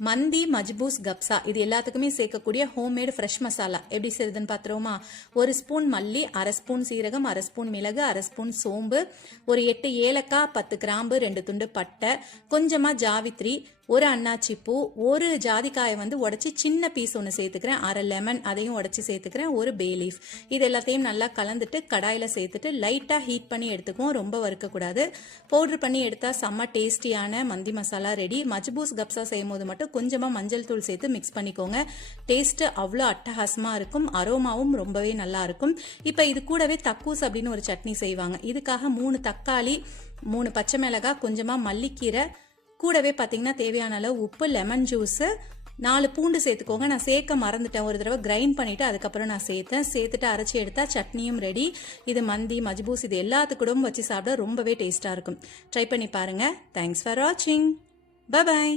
மந்தி மஜ்பூஸ் கப்சா இது எல்லாத்துக்குமே சேர்க்கக்கூடிய ஹோம்மேடு ஃப்ரெஷ் மசாலா எப்படி செய்யுதுன்னு பார்த்துருவோமா ஒரு ஸ்பூன் மல்லி அரை ஸ்பூன் சீரகம் அரை ஸ்பூன் மிளகு அரை ஸ்பூன் சோம்பு ஒரு எட்டு ஏலக்காய் பத்து கிராம்பு ரெண்டு துண்டு பட்டை கொஞ்சமாக ஜாவித்ரி ஒரு அண்ணாச்சி பூ ஒரு ஜாதிக்காயை வந்து உடச்சி சின்ன பீஸ் ஒன்று சேர்த்துக்கிறேன். அரை லெமன் அதையும் உடச்சி சேர்த்துக்கிறேன். ஒரு பே லீஃப் இது எல்லாத்தையும் நல்லா கலந்துட்டு கடாயில் சேர்த்துட்டு லைட்டாக ஹீட் பண்ணி எடுத்துக்குவோம். ரொம்ப வறுக்கக்கூடாது. பவுட்ரு பண்ணி எடுத்தால் செம்ம டேஸ்டியான மந்தி மசாலா ரெடி மஜ்பூஸ் கப்ஸா செய்யும் போது மட்டும் கொஞ்சமாக மஞ்சள் தூள் சேர்த்து மிக்ஸ் பண்ணிக்கோங்க. டேஸ்ட்டு அவ்வளோ அட்டகாசமாக இருக்கும். அரோமாவும் ரொம்பவே நல்லா இருக்கும். இப்போ இது கூடவே தக்கூஸ் அப்படின்னு ஒரு சட்னி செய்வாங்க. இதுக்காக மூணு தக்காளி மூணு பச்சை மிளகாய் கொஞ்சமாக மல்லிக்கீரை கூடவே பார்த்தீங்கன்னா தேவையான அளவு உப்பு லெமன் ஜூஸு நாலு பூண்டு சேர்த்துக்கோங்க. நான் சேர்க்க மறந்துட்டேன். ஒரு தடவை கிரைண்ட் பண்ணிவிட்டு அதுக்கப்புறம் நான் சேர்த்தேன். சேர்த்துட்டு அரைச்சி எடுத்தா சட்னியும் ரெடி இது மந்தி மஜ்பூஸ் இது எல்லாத்துக்கூடவும் வச்சு சாப்பிட ரொம்பவே டேஸ்ட்டாக இருக்கும். ட்ரை பண்ணி பாருங்கள் தேங்க்ஸ் ஃபார் வாட்சிங் பபாய்